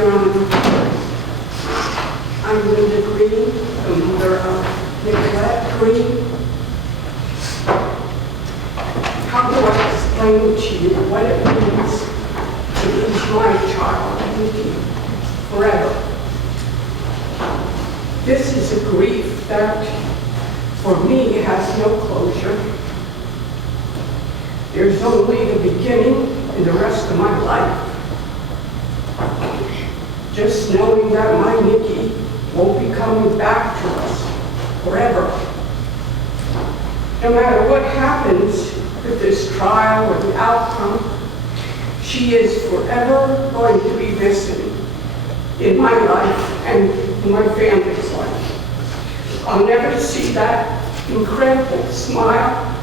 Your Honor, I'm Linda Green, the mother of Nicolette Green. How do I explain to you what it means to lose my child, Nikki, forever? This is a grief that, for me, has no closure. There's only the beginning and the rest of my life. Just knowing that my Nikki won't be coming back to us forever. No matter what happens with this trial or the outcome, she is forever going to be missing in my life and in my family's life. I'll never see that incredible smile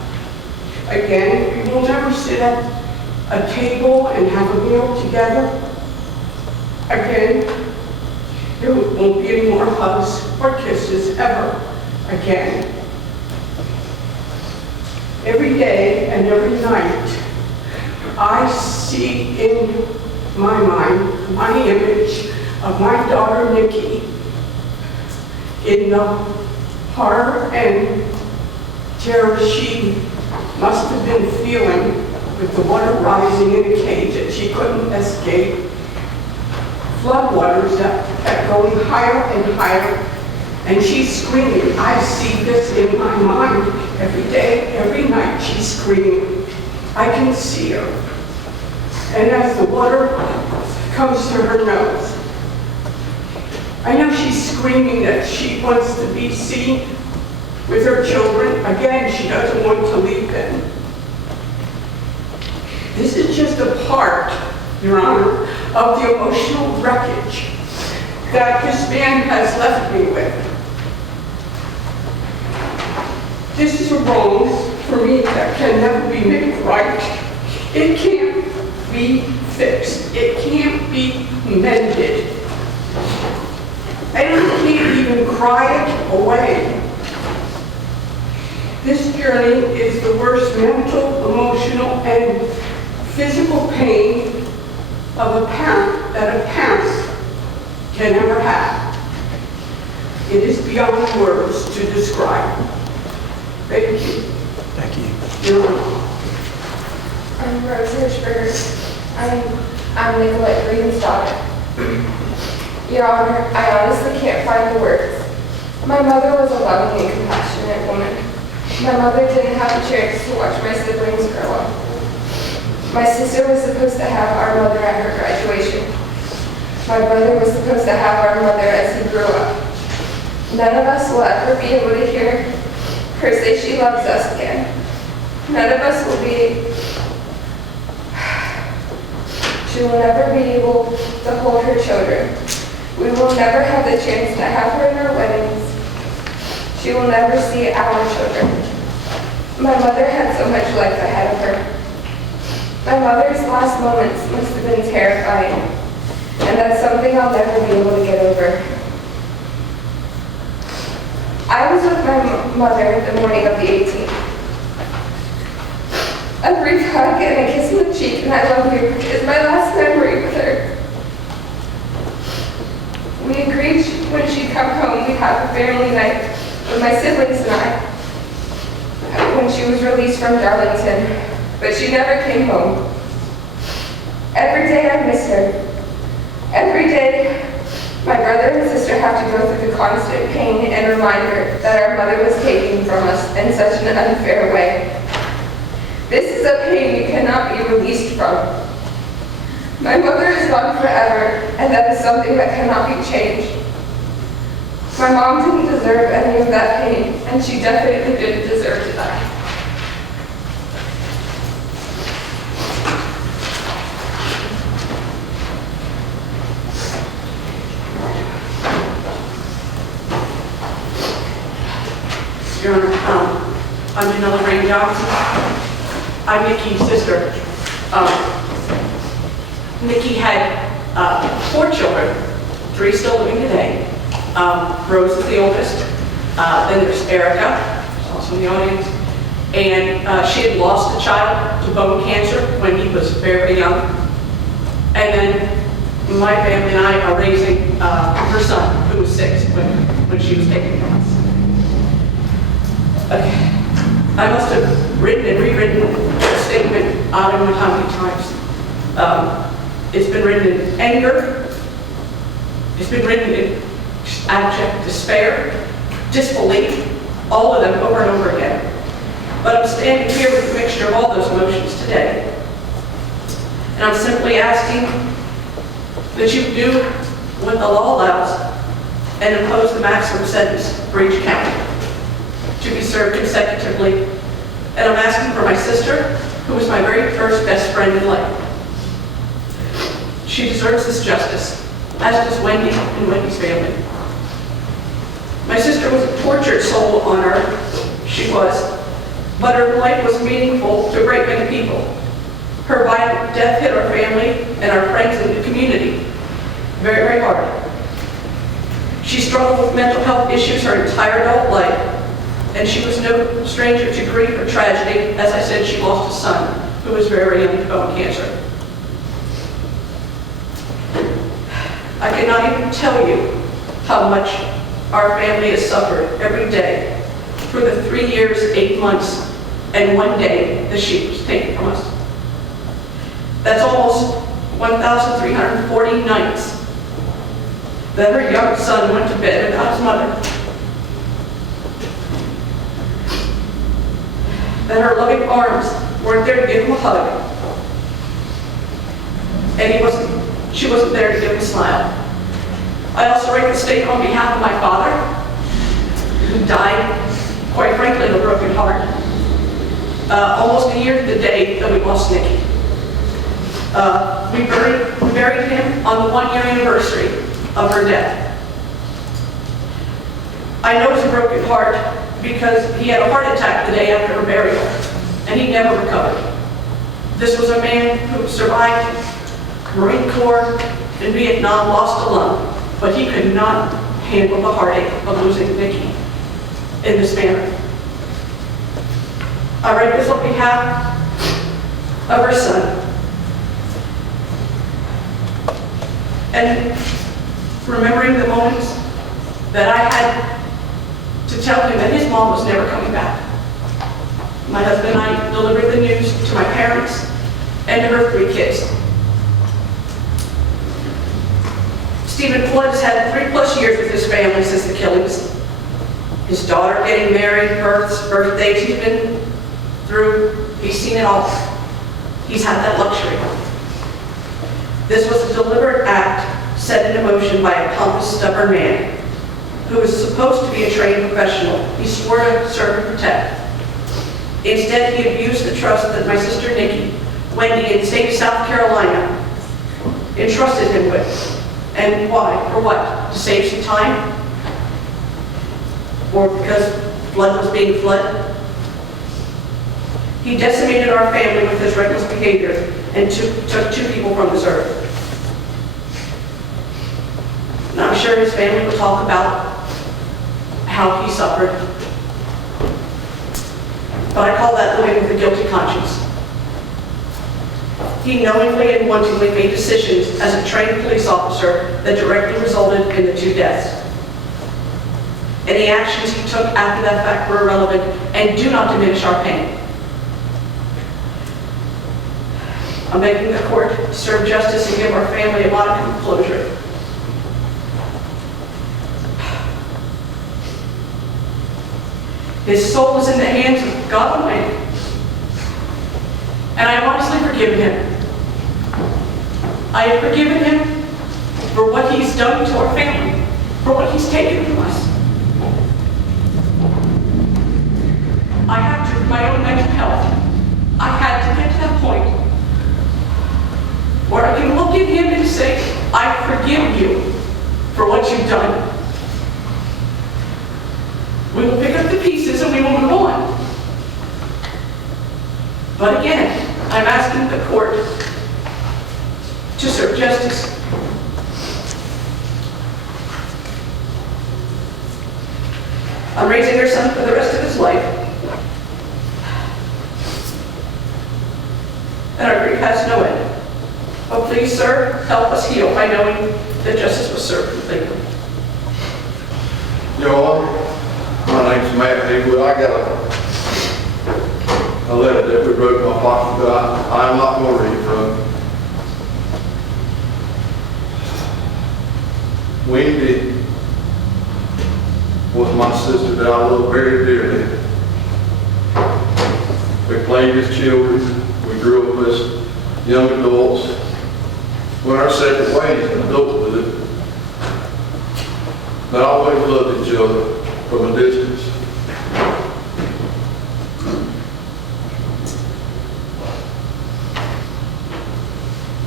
again. We will never sit at a table and have a meal together again. There won't be any more hugs or kisses ever again. Every day and every night, I see in my mind my image of my daughter Nikki in the horror and terror she must have been feeling with the water rising in a cage that she couldn't escape. Floodwaters that kept going higher and higher, and she's screaming. I see this in my mind every day, every night. She's screaming. I can see her. And as the water comes to her nose, I know she's screaming that she wants to be seen with her children. Again, she doesn't want to leave them. This is just a part, Your Honor, of the emotional wreckage that this man has left me with. This is a wrong for me that can never be made right. It can't be fixed. It can't be mended. And I can't even cry it away. This journey is the worst mental, emotional, and physical pain of a parent that a parent can ever have. It is beyond words to describe. Thank you. Thank you. Your Honor. I'm Rose Hirschberger. I'm Nicolette Green's daughter. Your Honor, I honestly can't find the words. My mother was a loving and compassionate woman. My mother didn't have a chance to watch my siblings grow up. My sister was supposed to have our mother at her graduation. My brother was supposed to have our mother as he grew up. None of us will ever be able to hear her say she loves us again. None of us will be, she will never be able to hold her children. We will never have the chance to have her in our weddings. She will never see our children. My mother had so much life ahead of her. My mother's last moments must have been terrifying, and that's something I'll never be able to get over. I was with my mother the morning of the 18th. A brief hug and a kiss on the cheek and I love you is my last memory with her. We agreed when she'd come home we'd have a family night with my siblings and I when she was released from Darlington, but she never came home. Every day I miss her. Every day my brother and sister have to go through the constant pain and reminder that our mother was taken from us in such an unfair way. This is a pain you cannot be released from. My mother is gone forever, and that is something that cannot be changed. My mom didn't deserve any of that pain, and she definitely didn't deserve to die. Your Honor, I'm Janella Rain Johnson. I'm Nikki's sister. Nikki had 4 children, 3 still living today. Rose is the oldest. Then there's Erica, who's also in the audience. And she had lost a child to bone cancer when he was very young. And then my family and I are raising her son, who was 6 when she was taken from us. Okay. I must have written and rewritten a statement I don't know how many times. It's been written in anger. It's been written in abject despair, disbelief, all of them over and over again. But I'm standing here with a mixture of all those emotions today. And I'm simply asking that you do what the law allows and impose the maximum sentence for each count to be served consecutively. And I'm asking for my sister, who was my very first best friend in life. She deserves this justice, as does Wendy and Wendy's family. My sister was a tortured soul on earth. She was. But her life was meaningful to a great many people. Her violent death hit our family and our friends in the community very, very hard. She struggled with mental health issues her entire adult life, and she was no stranger to grief or tragedy. As I said, she lost a son who was very young to bone cancer. I cannot even tell you how much our family has suffered every day for the 3 years, 8 months, and 1 day that she was taken from us. That's almost 1,340 nights that her young son went to bed without his mother. That her loving arms weren't there to give him a hug. And she wasn't there to give him a smile. I also write the statement on behalf of my father, who died, quite frankly, of a broken heart. Almost a year to the day that we lost Nikki. We buried him on the 1-year anniversary of her death. I know it's a broken heart because he had a heart attack the day after her burial, and he never recovered. This was a man who survived Marine Corps in Vietnam, lost a lung, but he could not handle the heartache of losing Nikki in this manner. I write this on behalf of her son. And remembering the moments that I had to tell him that his mom was never coming back. My husband and I delivered the news to my parents and to her 3 kids. Stephen Flood has had 3+ years with his family since the killings. His daughter getting married, births, birthdays, he's been through, he's seen it all. He's had that luxury. This was a deliberate act set in motion by a pompous, stubborn man who was supposed to be a trained professional. He swore to serve and protect. Instead, he abused the trust that my sister Nikki, Wendy, in the state of South Carolina, entrusted him with. And why? For what? To save some time? Or because Flood was being Flood? He decimated our family with his reckless behavior and took 2 people from this earth. And I'm sure his family will talk about how he suffered. But I call that living with a guilty conscience. He knowingly and wantonly made decisions as a trained police officer that directly resulted in the 2 deaths. Any actions he took after that fact were irrelevant and do not diminish our pain. I'm begging the court to serve justice and give our family a modicum of closure. His soul is in the hands of God Almighty. And I have honestly forgiven him. I have forgiven him for what he's done to our family, for what he's taken from us. I had to, my own mental health, I had to get to that point where I can look at him and say, I forgive you for what you've done. We will pick up the pieces and we will move on. But again, I'm asking the court to serve justice. I'm raising her son for the rest of his life. And our grief has no end. Hopefully Please, sir, help us heal by knowing that justice was served completely. Your Honor, my name's Matt Haywood. I got a letter that we wrote in my pocket, but I'm not going to read it from. Wendy was my sister that I love very dearly. We played as children. We grew up as young adults. Went our separate ways in adulthood. But always loved each other from a distance.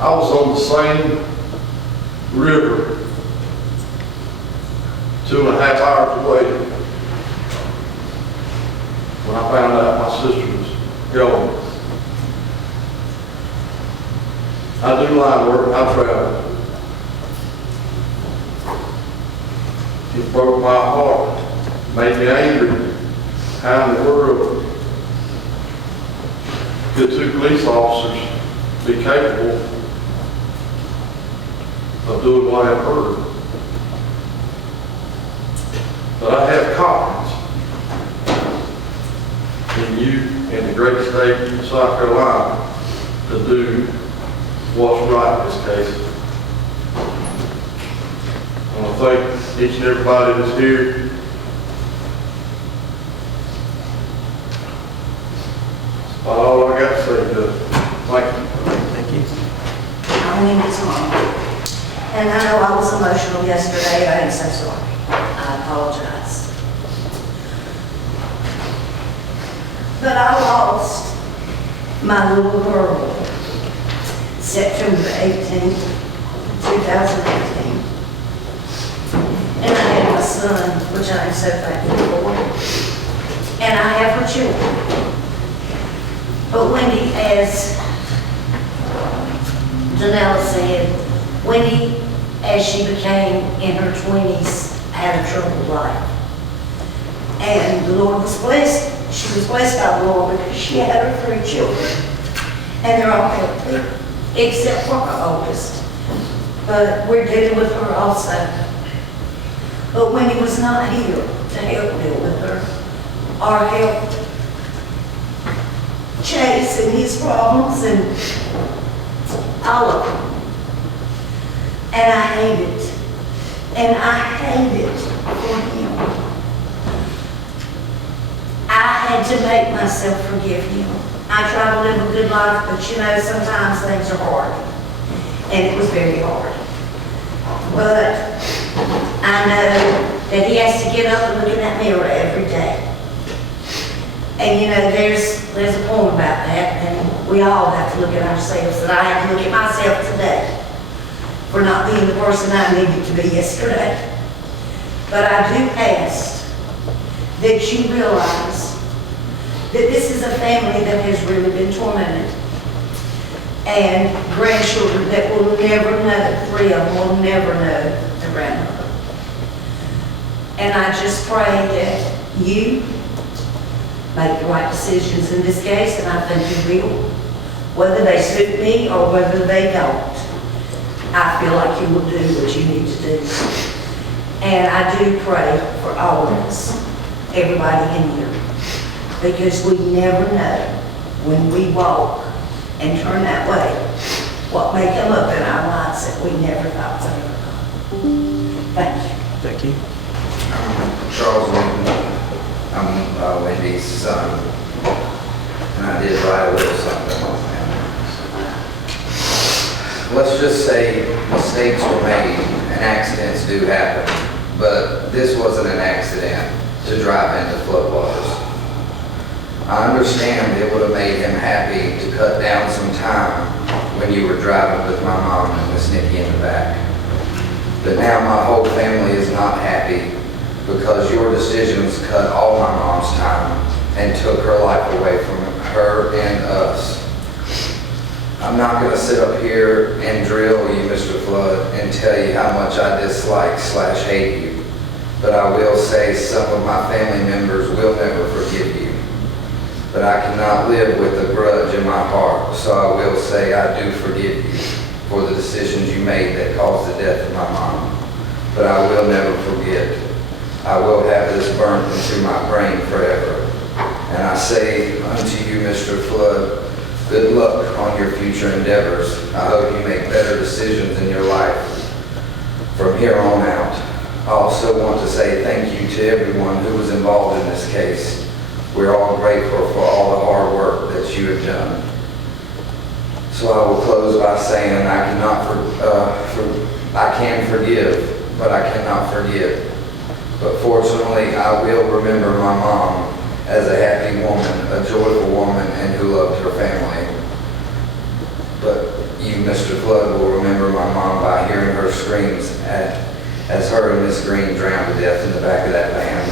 I was on the same river 2.5 hours away when I found out my sister was gone. I do line work, I travel. It broke my heart, made me angry. How in the world could 2 police officers be capable of doing what I've heard? But I have confidence in you and the great state of South Carolina to do what's right in this case. I want to thank each and everybody that's here. That's about all I got to say, Judge. Thank you. Thank you. My name is Mom. And I know I was emotional yesterday. I am so sorry. I apologize. But I lost my little girl September 18th, 2018. And I had my son, which I am so thankful for. And I have her children. But Wendy, as Janella said, Wendy, as she became in her 20s, had a troubled life. And the Lord was blessed. She was blessed by the Lord because she had her 3 children. And they're all healthy, except for her oldest. But we're dealing with her also. But Wendy was not here to help deal with her or help Chase and his problems and all of them. And I hate it. And I hate it for him. I had to make myself forgive him. I try to live a good life, but you know, sometimes things are hard. And it was very hard. But I know that he has to get up and look in that mirror every day. And you know, there's a point about that, and we all have to look at ourselves. And I have to look at myself today for not being the person I needed to be yesterday. But I do ask that you realize that this is a family that has really been tormented. And grandchildren that will never know, 3 of them will never know their grandmother. And I just pray that you make the right decisions in this case, and I think you will. Whether they suit me or whether they don't, I feel like you will do what you need to do. And I do pray for all of us, everybody in here, because we never know when we walk and turn that way, what may come up in our lives that we never thought would ever come. Thank you. Thank you. Charles Newton. I'm Wendy's son, and I did write a little something on him. Let's just say mistakes were made and accidents do happen, but this wasn't an accident to drive into floodwaters. I understand it would have made him happy to cut down some time when you were driving with my mom and Miss Nikki in the back. But now my whole family is not happy because your decisions cut all my mom's time and took her life away from her and us. I'm not going to sit up here and drill you, Mr. Flood, and tell you how much I dislike/hate you. But I will say some of my family members will never forgive you. But I cannot live with a grudge in my heart, so I will say I do forgive you for the decisions you made that caused the death of my mom. But I will never forget. I will have this burnt into my brain forever. And I say unto you, Mr. Flood, good luck on your future endeavors. I hope you make better decisions in your life from here on out. I also want to say thank you to everyone who was involved in this case. We're all grateful for all the hard work that you have done. So I will close by saying I can forgive, but I cannot forget. But fortunately, I will remember my mom as a happy woman, a joyful woman, and who loved her family. But you, Mr. Flood, will remember my mom by hearing her screams as her and Miss Green drowned to death in the back of that van.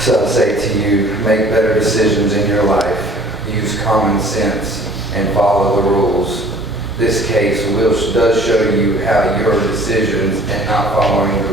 So I say to you, make better decisions in your life. Use common sense and follow the rules. This case does show you how your decisions and not following the